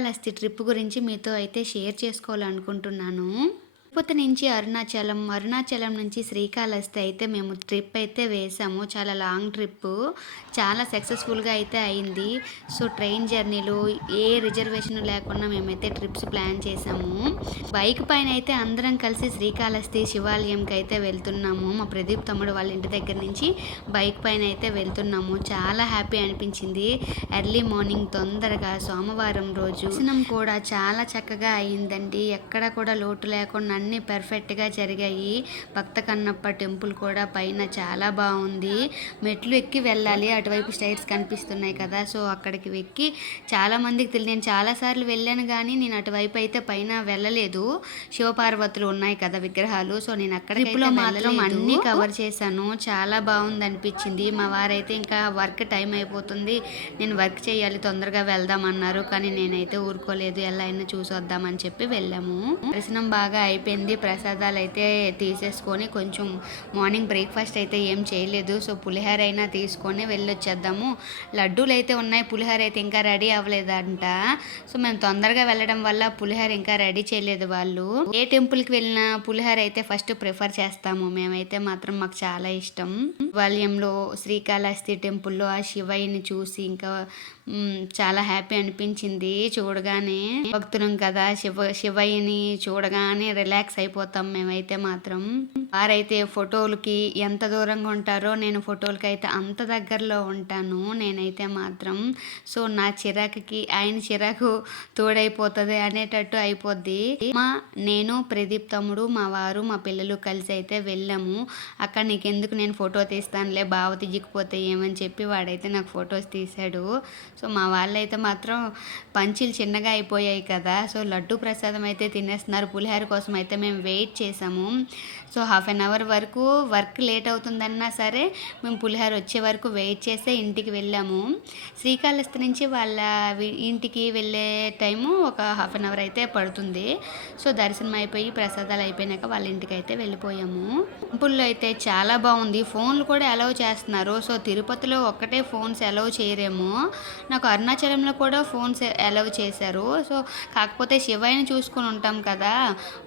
Srikalahasti trip గురించి మీతో అయితే షేర్ చేసుకోవాలనుకుంటున్నాను. తిరుపతి నుంచి అరుణాచలం నుంచి శ్రీకాళహస్తి అయితే మేము ట్రిప్ అయితే వేసాము. చాలా లాంగ్ ట్రిప్పు. చాలా సక్సెస్‌ఫుల్‌గా అయితే అయింది. సో, ట్రైన్ జర్నీలు ఏ రిజర్వేషన్ లేకుండా మేమైతే ట్రిప్స్ ప్లాన్ చేసాము. బైక్ పైన అయితే అందరం కలిసి శ్రీకాళహస్తి శివాలయంకి అయితే వెళ్తున్నాము. మా ప్రదీప్ తమ్ముడు వాళ్ళ ఇంటి దగ్గర నుంచి బైక్ పైన అయితే వెళ్తున్నాము. చాలా హ్యాపీ అనిపించింది. ఎర్లీ మార్నింగ్ తొందరగా సోమవారం రోజు దర్శనం కూడా చాలా చక్కగా అయిందండి. ఎక్కడ కూడా లోటు లేకుండా అన్నీ పర్ఫెక్ట్‌గా జరిగాయి. భక్త కన్నప్ప టెంపుల్ కూడా పైన చాలా బాగుంది. మెట్లు ఎక్కి వెళ్ళాలి. అటువైపు స్టైర్స్ కనిపిస్తున్నాయి కదా! సో, అక్కడికి ఎక్కి చాలామందికి తెలియదు. నేను చాలాసార్లు వెళ్ళాను కానీ నేను అటువైపు అయితే పైన వెళ్ళలేదు. శివపార్వతులు ఉన్నాయి కదా విగ్రహాలు. సో, నేను అక్కడికైతే మాత్రం అన్నీ కవర్ చేశాను. చాలా బాగుంది అనిపించింది. మా వారైతే ఇంకా వర్క్ టైం అయిపోతుంది, నేను వర్క్ చేయాలి, తొందరగా వెళ్దాం అన్నారు. కానీ నేనైతే ఊరుకోలేదు. ఎలా అయినా చూసొద్దామని చెప్పి వెళ్ళాము. దర్శనం బాగా అయిపోయింది. ప్రసాదాలు అయితే తీసేసుకొని కొంచెం మార్నింగ్ బ్రేక్ఫాస్ట్ అయితే ఏం చేయలేదు. సో, పులిహోర అయినా తీసుకొని వెళ్ళొచ్చేద్దాము. లడ్డూలు అయితే ఉన్నాయి, పులిహోర అయితే ఇంకా రెడీ అవ్వలేదంట. సో, మేము తొందరగా వెళ్ళడం వల్ల పులిహోర ఇంకా రెడీ చేయలేదు వాళ్ళు. ఏ టెంపుల్కి వెళ్ళినా పులిహోర అయితే ఫస్ట్ ప్రిఫర్ చేస్తాము మేమైతే మాత్రం. మాకు చాలా ఇష్టం. శివాలయంలో శ్రీకాళహస్తి టెంపుల్లో ఆ శివయ్యని చూసి ఇంకా చాలా హ్యాపీ అనిపించింది. చూడగానే భక్తులం కదా, శివయ్యని చూడగానే రిలాక్స్ అయిపోతాం మేమైతే మాత్రం. వారైతే ఫోటోలకి ఎంత దూరంగా ఉంటారో నేను ఫోటోలకి అయితే అంత దగ్గరలో ఉంటాను నేనైతే మాత్రం. సో, నా చిరాకుకి ఆయన చిరాకు తోడైపోతుంది అనేటట్టు అయిపోద్ది. నేను ప్రదీప్ తమ్ముడు, మా వారు, మా పిల్లలు కలిసి అయితే వెళ్ళాము. అక్కడ నీకెందుకు, నేను ఫోటో తీస్తానులే, బావ తీయకపోతే ఏమని చెప్పి వాడైతే నాకు ఫొటోస్ తీశాడు. సో, మా వాళ్ళైతే మాత్రం పంచులు చిన్నగా అయిపోయాయి కదా! సో, లడ్డు ప్రసాదం అయితే తినేస్తున్నారు. పులిహోర కోసం అయితే మేము వెయిట్ చేసాము. సో, హాఫ్ అన్ అవర్ వరకు వర్క్ లేట్ అవుతుందన్నా సరే మేము పులిహోర వచ్చే వరకు వెయిట్ చేసే ఇంటికి వెళ్ళాము. శ్రీకాళహస్తి నుంచి వాళ్ళ ఇంటికి వెళ్ళే టైము ఒక హాఫ్ అన్ అవర్ అయితే పడుతుంది. సో, దర్శనం అయిపోయి ప్రసాదాలు అయిపోయినాక వాళ్ళ ఇంటికి అయితే వెళ్ళిపోయాము. టెంపుల్లో అయితే చాలా బాగుంది. ఫోన్లు కూడా అలౌ చేస్తున్నారు. సో, తిరుపతిలో ఒక్కటే ఫోన్స్ అలౌ చేయరేమో. నాకు అరుణాచలంలో కూడా ఫోన్స్ అలౌ చేశారు. సో, కాకపోతే శివయ్యని చూసుకొని ఉంటాం కదా,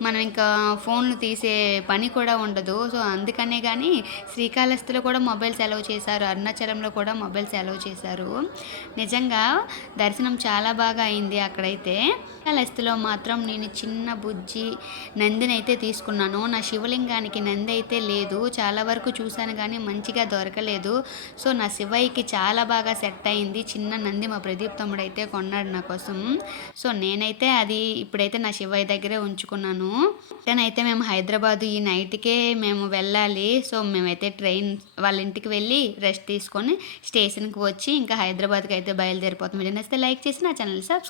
మనం ఇంకా ఫోన్లు తీసే పని కూడా ఉండదు. సో, అందుకనే కానీ శ్రీకాళహస్తిలో కూడా మొబైల్స్ అలౌ చేశారు, అరుణాచలంలో కూడా మొబైల్స్ అలౌ చేశారు. నిజంగా దర్శనం చాలా బాగా అయింది అక్కడైతే. శ్రీకాళహస్తిలో మాత్రం నేను చిన్న బుజ్జి నందిని అయితే తీసుకున్నాను. నా శివలింగానికి నంది అయితే లేదు. చాలా వరకు చూశాను కానీ మంచిగా దొరకలేదు. సో, నా శివయ్యకి చాలా బాగా సెట్ అయింది. చిన్న నంది మా ప్రదీప్ తమ్ముడు అయితే కొన్నాడు నా కోసం. సో, నేనైతే అది ఇప్పుడైతే నా శివయ్య దగ్గరే ఉంచుకున్నాను. అయితే మేము హైదరాబాద్ ఈ నైట్కే మేము వెళ్ళాలి. సో, మేమైతే ట్రైన్ వాళ్ళ ఇంటికి వెళ్ళి రెస్ట్ తీసుకొని స్టేషన్కి వచ్చి ఇంకా హైదరాబాద్కి అయితే బయలుదేరిపోతాం. వీడియో నచ్చితే లైక్ చేసి నా ఛానల్ సబ్స్క్రైబ్